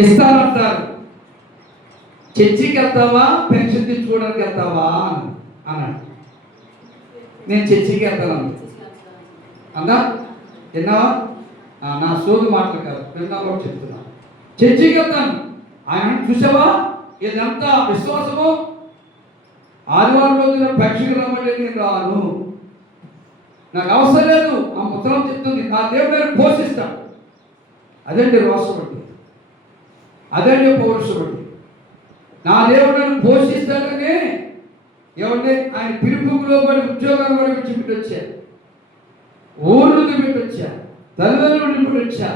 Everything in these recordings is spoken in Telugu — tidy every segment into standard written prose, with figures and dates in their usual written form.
ఇస్తానంటారు. చర్చికి వెళ్తావా, పెన్షన్ తెచ్చుకోవడానికి వెళ్తావా అన్నాడు. నేను చర్చికి వెళ్తాను అన్నా. విన్నావా? నా సోదు మాటలు కాదు, విన్నావా చెప్తున్నా. చర్చికి వెళ్తాను. ఆయన చూసావా ఇదంతా విశ్వాసము. ఆదివారం రోజున పక్షికి రమ్మంటే నేను రాను, నాకు అవసరం లేదు. ఆ ముద్రం చెప్తుంది, నా దేవుడు నేను పోషిస్తాడు. అదండి రోషపడి, అదండి పౌరుషపడి. నా దేవుడు నన్ను పోషిస్తాడని ఎవరిని ఆయన పిలుపులో పడి ఉద్యోగాలు కూడా విడిచిపెట్టి వచ్చా, ఊరు విడిచిపెట్టి వచ్చా, తల్లిదండ్రులు విడిచిపెట్టి వచ్చా,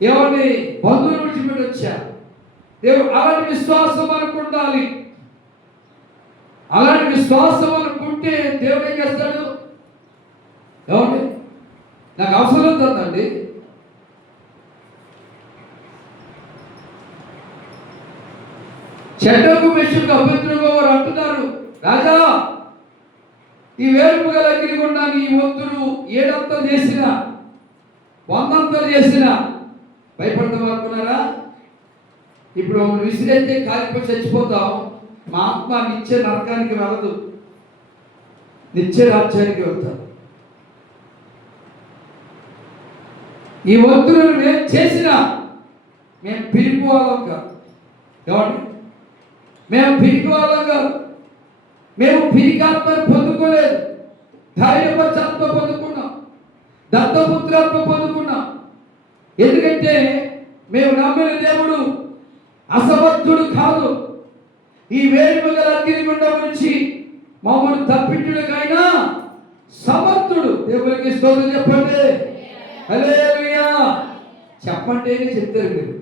ఎవరిని బంధువులు విడిచిపెట్టి వచ్చా. దేవుడు అలాంటి విశ్వాసం మనకు ఉండాలి. అలాంటి విశ్వాసం అనుకుంటే దేవుడు ఏం చేస్తాడు? ఏమండి, నాకు అవసరం ఉంటుందండి. చెడ్డకు మెషుకు అభ్యంతరంగా వారు అంటున్నారు, రాజా ఈ వేర్పు గల అగ్నిగుండాన్ని ఈ వంతులు 7 అంతలు చేసిన 100 అంతలు చేసిన భయపడతాం అనుకున్నారా? ఇప్పుడు విసిరైతే కాలిపోయి చచ్చిపోతాం. మా ఆత్మ నిత్య నరకానికి వెళ్ళదు, నిత్య రాజ్యానికి వెళ్తాం. ఈ వంతులను మేము చేసిన మేము పిరికి వాళ్ళం కాదు. ఏమండి, మేము పిరికి వాళ్ళం కాదు. మేము పిరికాత్మను పొందుకోలేదు, ధైర్యపరచాత్మ పొందుకున్నాం, దత్తపుత్రాత్మ పొందుకున్నాం. ఎందుకంటే మేము నమ్మిన దేవుడు అసమర్థుడు కాదు. ఈ వేరుము గల అగ్నిగుండం నుంచి మమ్మల్ని తప్పించుడుకైనా సమర్థుడు. దేవునికి స్తోత్రం చెప్పండి. హల్లెలూయా చెప్పండి చెప్తారు మీరు.